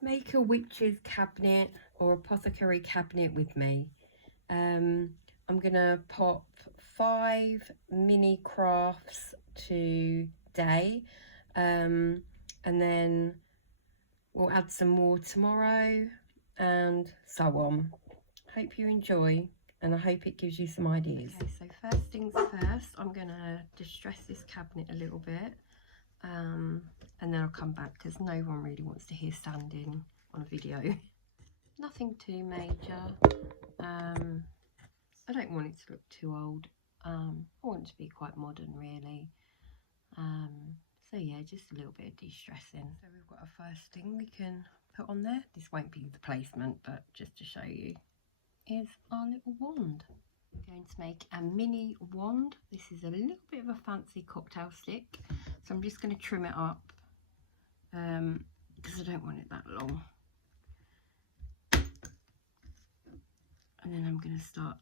make a witch's cabinet or apothecary cabinet with me. I'm gonna pop 5 mini crafts today, and then we'll add some more tomorrow and so on. Hope you enjoy, and I hope it gives you some ideas. Okay, so first things first, I'm gonna distress this cabinet a little bit, and then I'll come back because no one really wants to hear sanding on a video. Nothing too major. I don't want it to look too old. I want it to be quite modern, really. So yeah, just a little bit of de-stressing. So we've got our first thing we can put on there. This won't be the placement, but just to show you, is our little wand. I'm going to make a mini wand. This is a little bit of a fancy cocktail stick, so I'm just going to trim it up because I don't want it that long. And then I'm going to start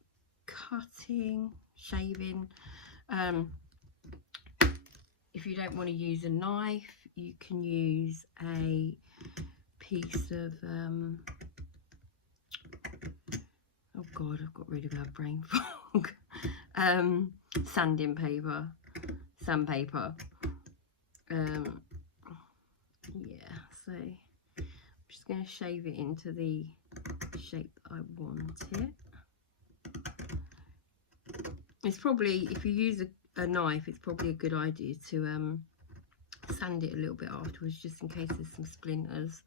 cutting, shaving. If you don't want to use a knife, you can use a piece of oh god, I've got really bad brain fog. Sandpaper. Yeah, so I'm just going to shave it into the shape I want it. It's probably, if you use a knife, it's probably a good idea to sand it a little bit afterwards, just in case there's some splinters.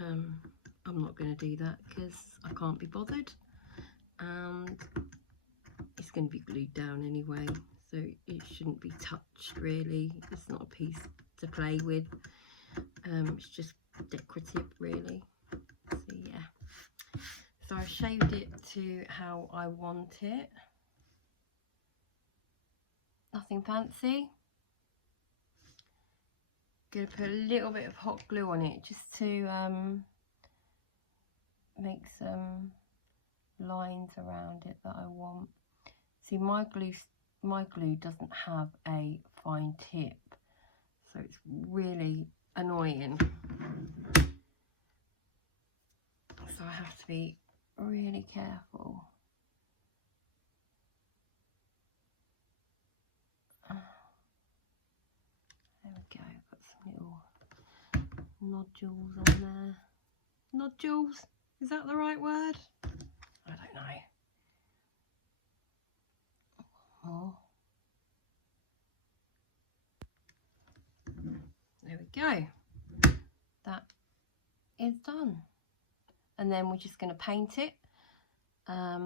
I'm not going to do that because I can't be bothered, and it's going to be glued down anyway, so it shouldn't be touched really. It's not a piece to play with, it's just decorative really. So yeah, so I shaved it to how I want it. Nothing fancy. Gonna put a little bit of hot glue on it just to make some lines around it that I want. See, my glue doesn't have a fine tip, so it's really annoying. So I have to be really careful. There we go, got some little nodules on there. Nodules? Is that the right word? I don't know. More. There we go. That is done. And then we're just going to paint it. I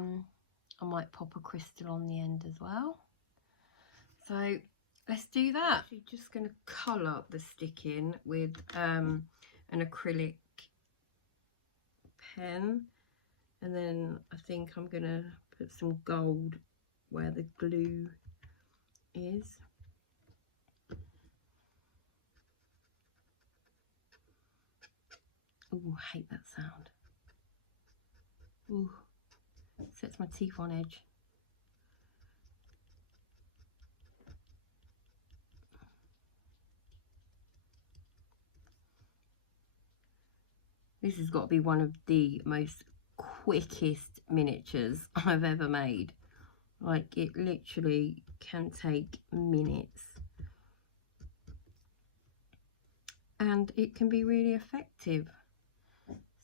might pop a crystal on the end as well. So let's do that. I'm just going to colour the stick in with an acrylic pen, and then I think I'm going to put some gold where the glue is. Oh, I hate that sound. Ooh, sets my teeth on edge. This has got to be one of the most quickest miniatures I've ever made. Like, it literally can take minutes. And it can be really effective.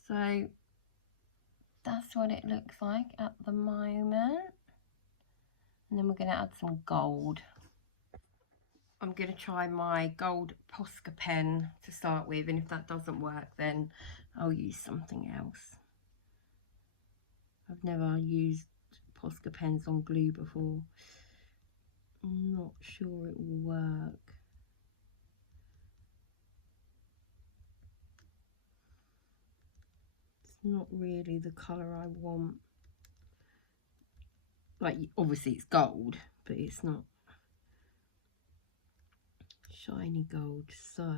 So that's what it looks like at the moment. And then we're going to add some gold. I'm going to try my gold Posca pen to start with, and if that doesn't work, then I'll use something else. I've never used Posca pens on glue before. I'm not sure it will work. It's not really the colour I want. Like, obviously it's gold, but it's not shiny gold, so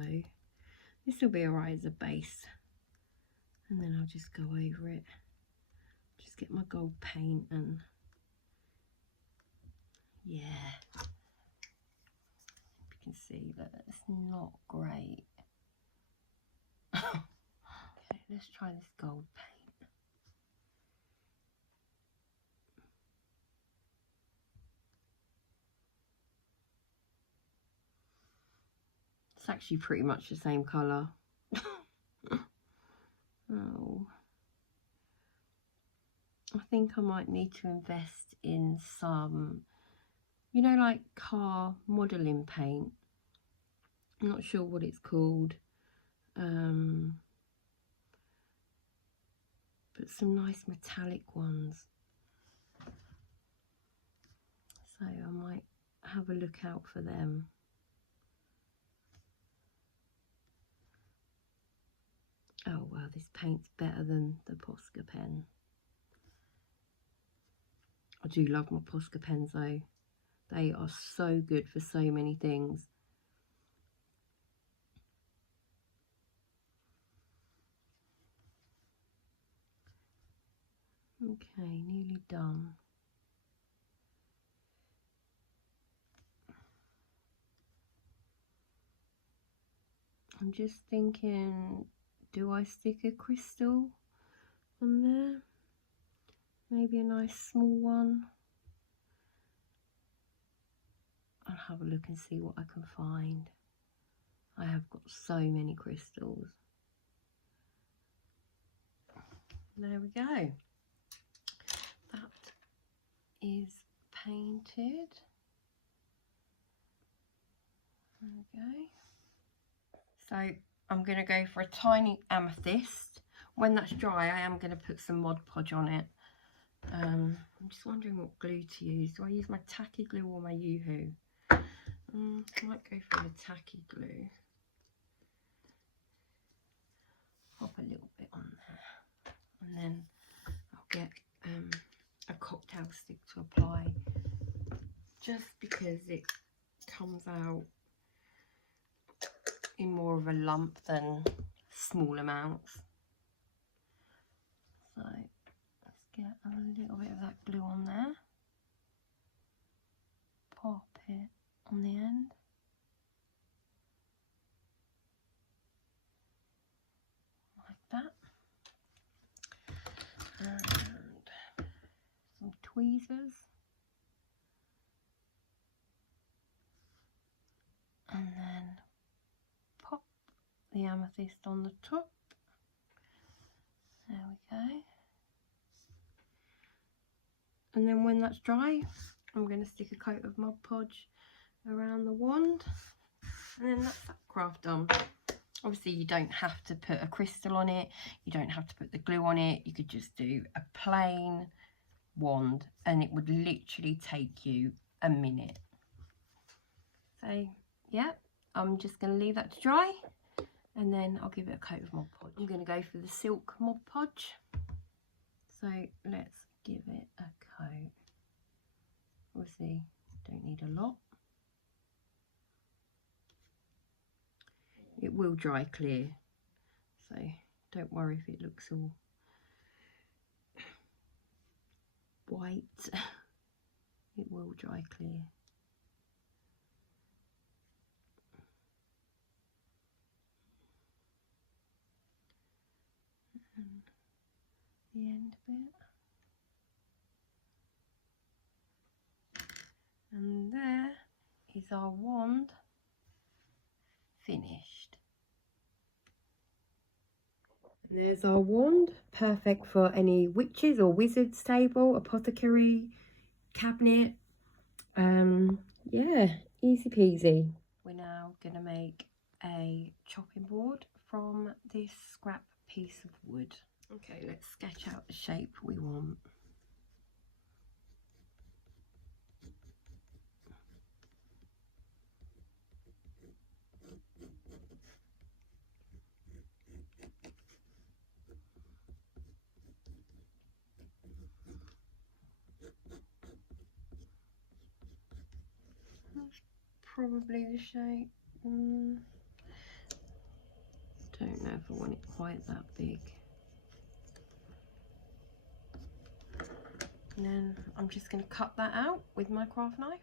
this will be alright as a base, and then I'll just go over it, just get my gold paint, and yeah, you can see that it's not great. let's try this gold paint. It's actually pretty much the same colour. Oh, I think I might need to invest in some, you know, like car modelling paint. I'm not sure what it's called. But some nice metallic ones. So I might have a look out for them. Oh wow, this paint's better than the Posca pen. I do love my Posca pens though. They are so good for so many things. Okay, nearly done. I'm just thinking, do I stick a crystal on there? Maybe a nice small one. I'll have a look and see what I can find. I have got so many crystals. There we go. That is painted. Okay. So I'm going to go for a tiny amethyst. When that's dry, I am going to put some Mod Podge on it. I'm just wondering what glue to use. Do I use my tacky glue or my Yoo-hoo? I might go for the tacky glue. Pop a little bit on there. And then I'll get a cocktail stick to apply. Just because it comes out in more of a lump than small amounts. So let's get a little bit of that glue on there. Pop it on the end. Like that. And some tweezers. And then pop the amethyst on the top. There we go. And then when that's dry, I'm going to stick a coat of Mod Podge around the wand. And then that's that craft done. Obviously you don't have to put a crystal on it. You don't have to put the glue on it. You could just do a plain wand and it would literally take you a minute. So yeah, I'm just going to leave that to dry. And then I'll give it a coat of Mod Podge. I'm going to go for the silk Mod Podge. So let's give it a coat. Obviously, don't need a lot. It will dry clear, so don't worry if it looks all white. It will dry clear. And the end bit. And there is our wand finished. And there's our wand, perfect for any witches or wizards table, apothecary, cabinet. Yeah, easy peasy. We're now gonna make a chopping board from this scrap piece of wood. Okay, let's sketch out the shape we want. That's probably the shape. Don't know if I want it quite that big. And then I'm just going to cut that out with my craft knife.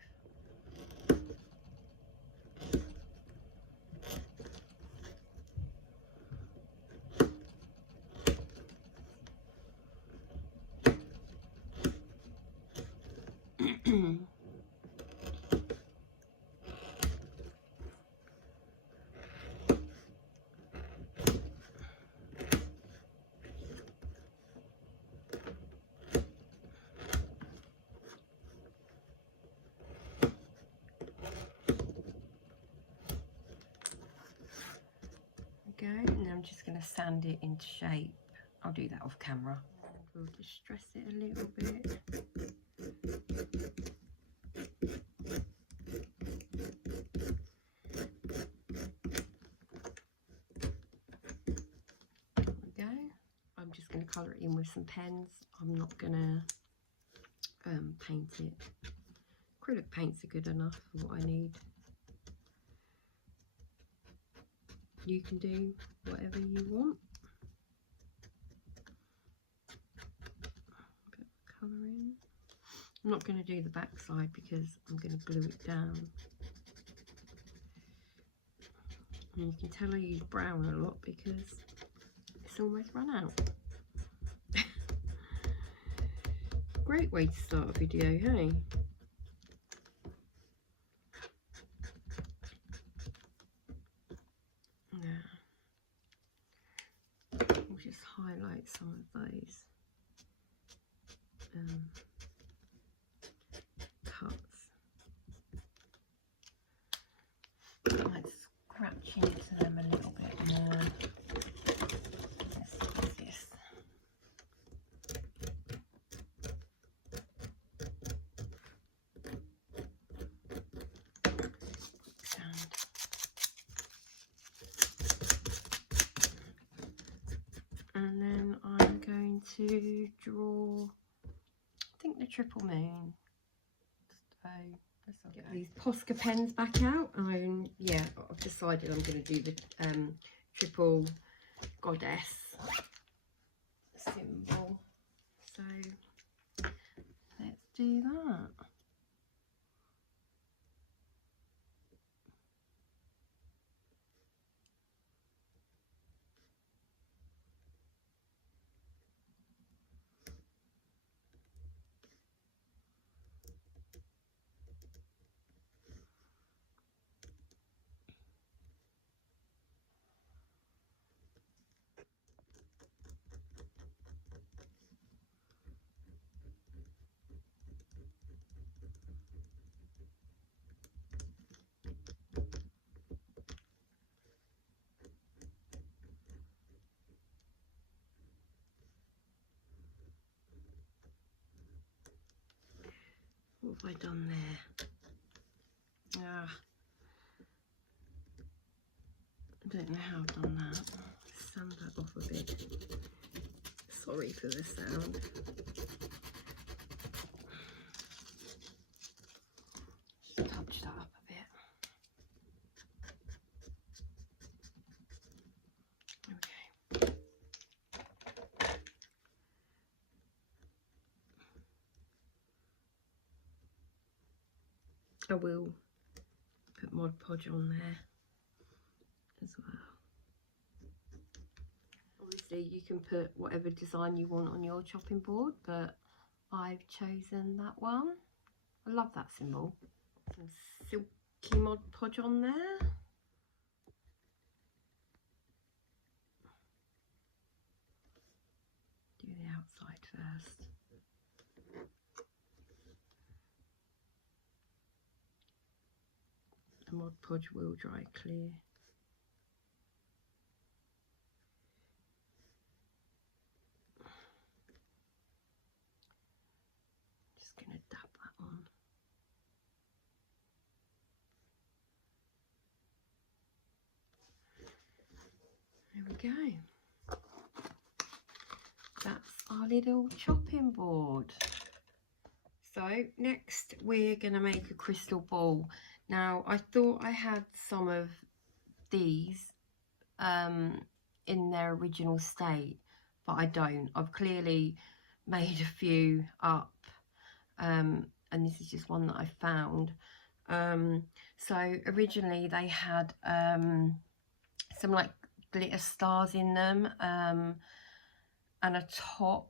go. And I'm just going to sand it into shape. I'll do that off camera. We'll distress it a little bit. There we go. I'm just going to colour it in with some pens. I'm not going to paint it. Acrylic paints are good enough for what I need. You can do whatever you want. A bit of colour in. I'm not going to do the back side because I'm going to glue it down. And you can tell I use brown a lot because it's almost run out. Great way to start a video, hey? Yeah. We'll just highlight some of those cuts. Let's scratch into them a little bit more. Let's use this. And then I'm going to draw, I think, the triple moon. So let's get these Posca pens back out. Yeah, I've decided I'm going to do the triple goddess symbol. So let's do that. What have I done there? I don't know how I've done that. Sand that off a bit. Sorry for the sound. Just touch that up a bit. Okay. I will put Mod Podge on there as well. Obviously you can put whatever design you want on your chopping board, but I've chosen that one. I love that symbol. Some silky Mod Podge on there. Do the outside first. The Mod Podge will dry clear. Just going to dab that on. There we go. That's our little chopping board. So next we're going to make a crystal ball. Now I thought I had some of these in their original state, but I don't. I've clearly made a few up, and this is just one that I found. So originally they had some like glitter stars in them, and a top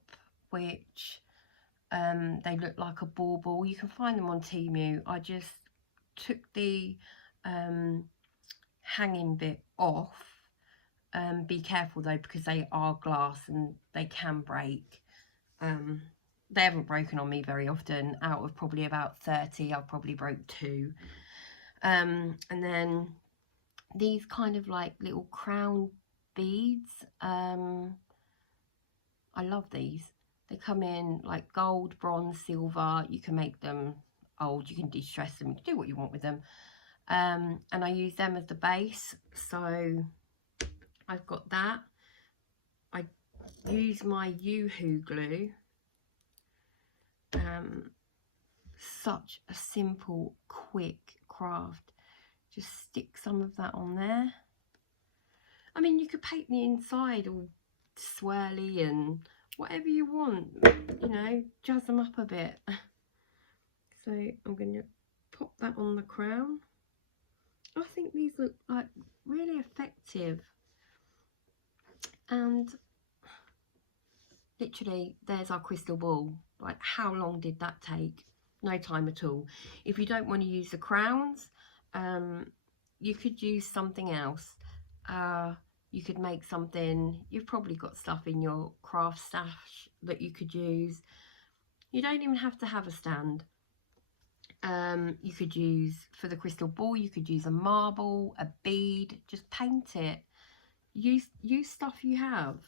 which they look like a bauble. You can find them on Temu. I just took the hanging bit off. Be careful though, because they are glass and they can break. They haven't broken on me very often. Out of probably about 30, I've probably broke 2. And then these kind of like little crown beads. I love these. They come in like gold, bronze, silver. You can make them old, you can de-stress them, you can do what you want with them. And I use them as the base. So I've got that. I use my Yoo-hoo glue. Such a simple, quick craft. Just stick some of that on there. I mean, you could paint the inside all swirly and whatever you want, you know, jazz them up a bit. So I'm going to pop that on the crown. I think these look like really effective. And literally, there's our crystal ball. Like, how long did that take? No time at all. If you don't want to use the crowns, you could use something else. You could make something. You've probably got stuff in your craft stash that you could use. You don't even have to have a stand. You could use, for the crystal ball, you could use a marble, a bead, just paint it. Use stuff you have.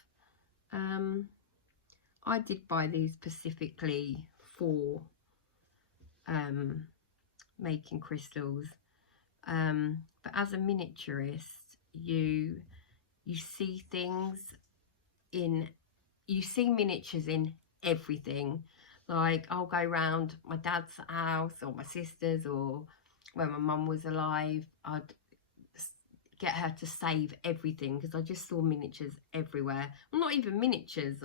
I did buy these specifically for making crystals. But as a miniaturist, you see things in, you see miniatures in everything. Like, I'll go round my dad's house or my sister's, or when my mum was alive, I'd get her to save everything because I just saw miniatures everywhere. Well, not even miniatures.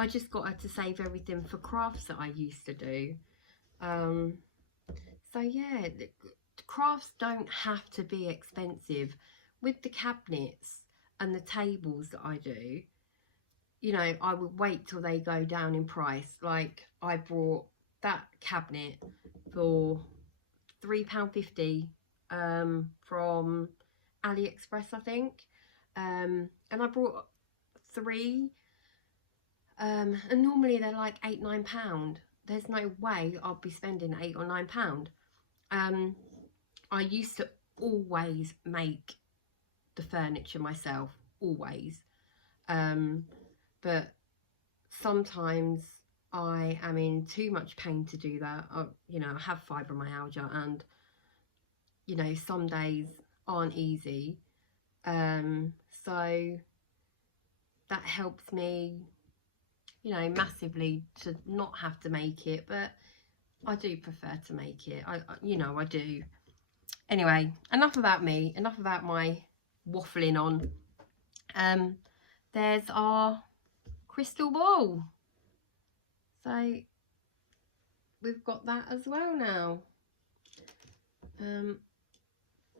I just got her to save everything for crafts that I used to do. So yeah, the crafts don't have to be expensive. With the cabinets and the tables that I do, you know, I would wait till they go down in price. Like, I bought that cabinet for £3.50 from AliExpress, I think. And I brought 3. And normally they're like £8–9. There's no way I'll be spending £8 or £9. I used to always make the furniture myself, always. But sometimes I am in too much pain to do that. You know, I have fibromyalgia, and you know, some days aren't easy. So that helps me, you know, massively to not have to make it, but I do prefer to make it. You know, I do. Anyway, enough about me, enough about my waffling on. There's our crystal ball. So we've got that as well now.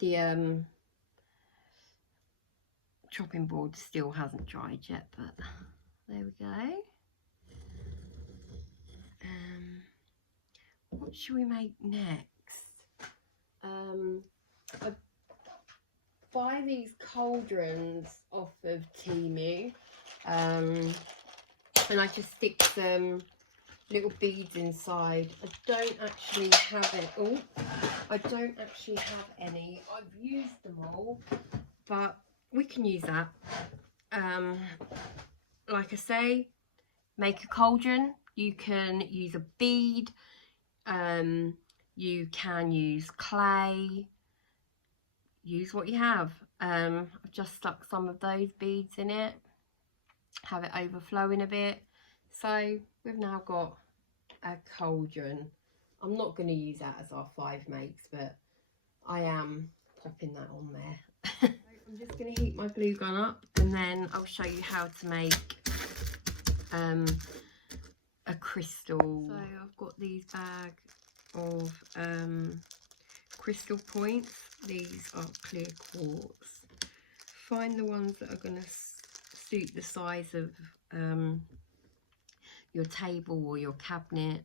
The chopping board still hasn't dried yet, but there we go. What should we make next? I buy these cauldrons off of Temu, and I just stick some little beads inside. I don't actually have it. Oh, I don't actually have any. I've used them all, but we can use that. Like I say, make a cauldron. You can use a bead. You can use clay. Use what you have. I've just stuck some of those beads in it. Have it overflowing a bit. So we've now got a cauldron. I'm not going to use that as our 5 makes, but I am popping that on there. I'm just going to heat my glue gun up, and then I'll show you how to make a crystal. So I've got these bags of crystal points. These are clear quartz. Find the ones that are going to suit the size of your table or your cabinet.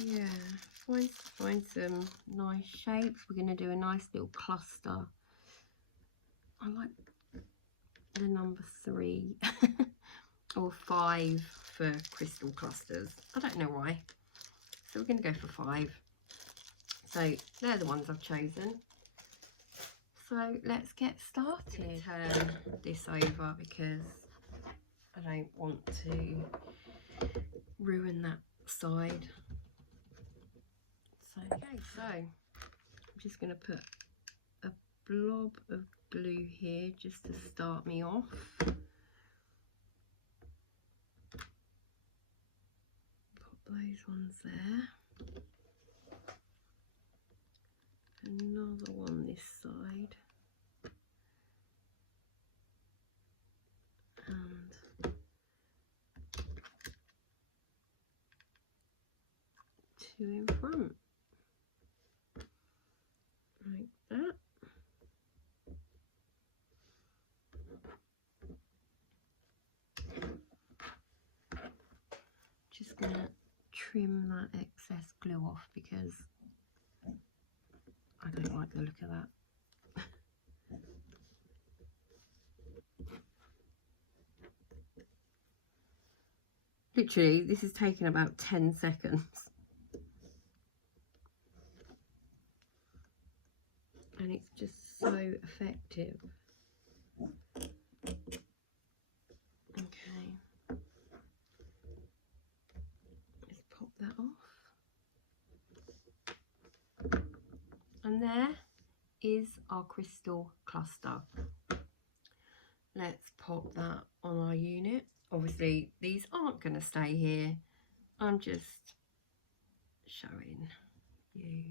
Yeah, find some nice shapes. We're going to do a nice little cluster. I like the number 3 or 5 for crystal clusters. I don't know why. So we're going to go for 5. So they're the ones I've chosen. So let's get started. Turn this over because I don't want to ruin that side. So, okay, so I'm just going to put a blob of glue here just to start me off. Put those ones there. Another one this side. And two in front. Like that. Just going to trim that excess glue off because I don't like the look of that. Literally, this has taken about 10 seconds. And it's just so effective. Okay. Let's pop that off. And there is our crystal cluster. Let's pop that on our unit. Obviously, these aren't going to stay here. I'm just showing you.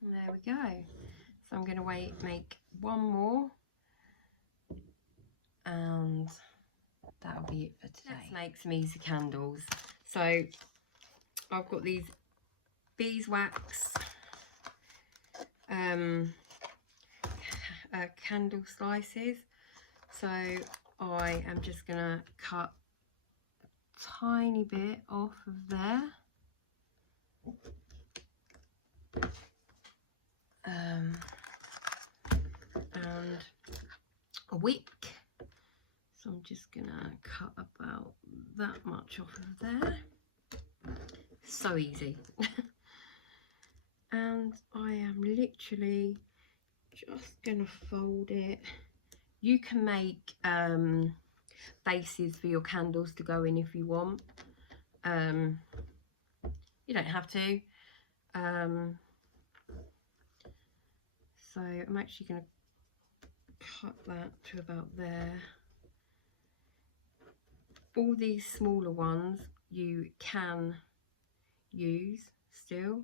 There we go. So I'm going to make one more, and that'll be it for today. Let's make some easy candles. So I've got these beeswax candle slices. So I am just going to cut a tiny bit off of there. And a wick. So I'm just going to cut about that much off of there. So easy. And I am literally just going to fold it. You can make bases for your candles to go in if you want. You don't have to. So I'm actually going to cut that to about there. All these smaller ones you can use still.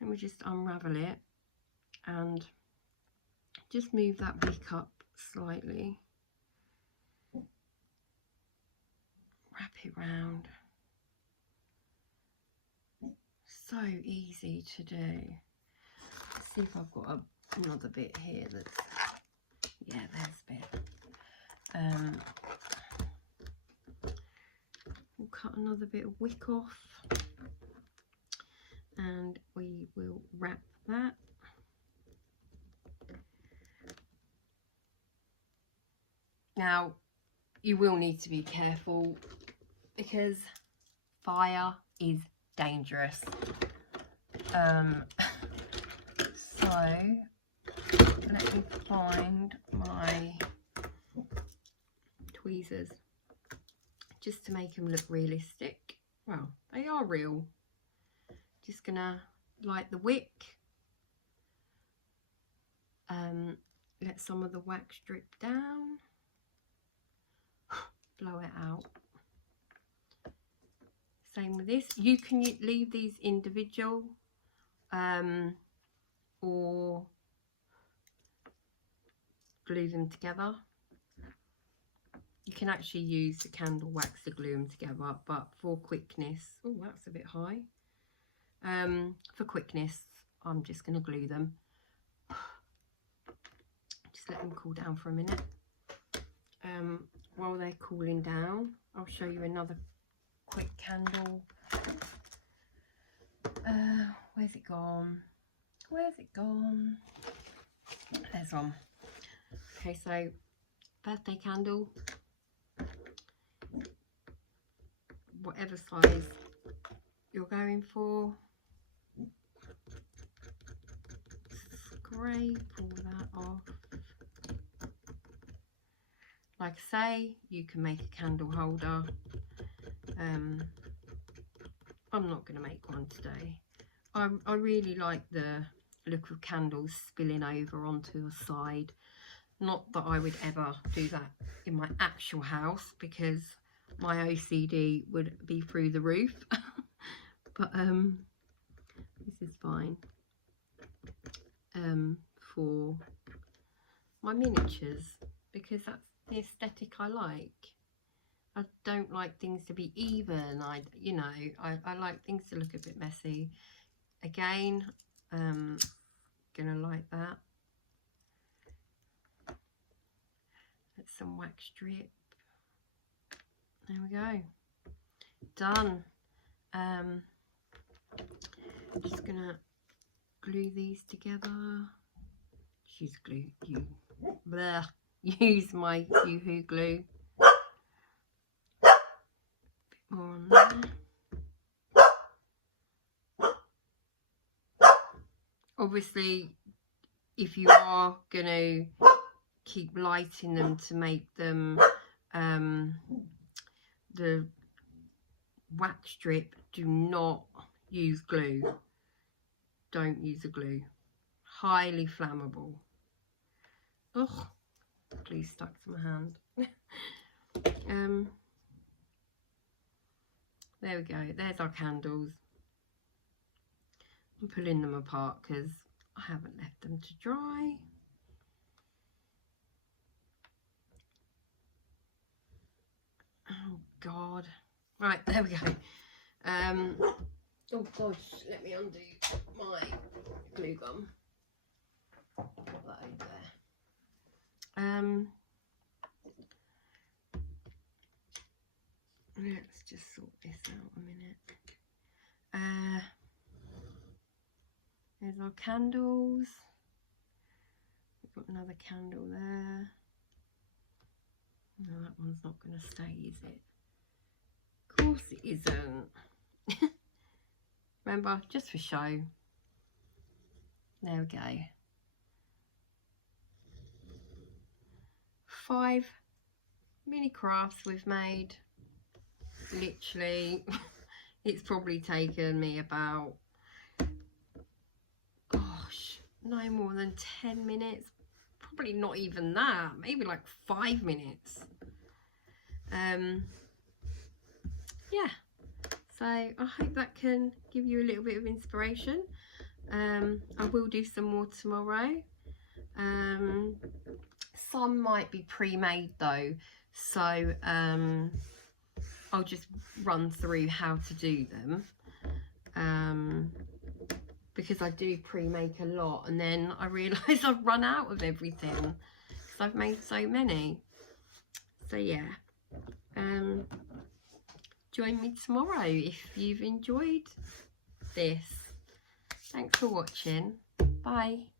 Let me just unravel it and just move that wick up slightly. Wrap it round. So easy to do. Let's see if I've got another bit here that's, yeah, there's a bit. We'll cut another bit of wick off and we will wrap that. Now, you will need to be careful because fire is dangerous. So let me find my tweezers just to make them look realistic. Well, they are real. Just gonna light the wick. Let some of the wax drip down. Blow it out. Same with this. You can leave these individual or glue them together. You can actually use the candle wax to glue them together, but for quickness, oh, that's a bit high. For quickness, I'm just going to glue them. Just let them cool down for a minute. While they're cooling down, I'll show you another quick candle. Where's it gone? Where's it gone? There's one. Okay, so birthday candle. Whatever size you're going for. scrape all that off. Like I say, you can make a candle holder. I'm not going to make one today. I really like the look of candles spilling over onto the side. Not that I would ever do that in my actual house, because my OCD would be through the roof. But this is fine for my miniatures, because that's the aesthetic I like. I don't like things to be even. I like things to look a bit messy. Again, gonna like that. That's some wax strip. There we go. Done. I'm just gonna glue these together. Use glue. Use my Yoo-hoo glue. Bit more on there. Obviously, if you are gonna keep lighting them to make them the wax strip, do not use glue. Don't use a glue. Highly flammable. Ugh, glue stuck to my hand. There we go. There's our candles. I'm pulling them apart because I haven't left them to dry. Oh God. Right, there we go. Oh gosh, let me undo my glue gun. Put that over there. Let's just sort this out a minute. There's our candles. We've got another candle there. No, that one's not going to stay, is it? Of course it isn't. Remember, just for show. There we go. 5 mini crafts we've made. Literally, it's probably taken me about, gosh, no more than 10 minutes. Probably not even that. Maybe like 5 minutes. Yeah. So I hope that can give you a little bit of inspiration. I will do some more tomorrow. Some might be pre-made though, so I'll just run through how to do them, because I do pre-make a lot and then I realise I've run out of everything because I've made so many. So yeah, join me tomorrow if you've enjoyed this. Thanks for watching. Bye.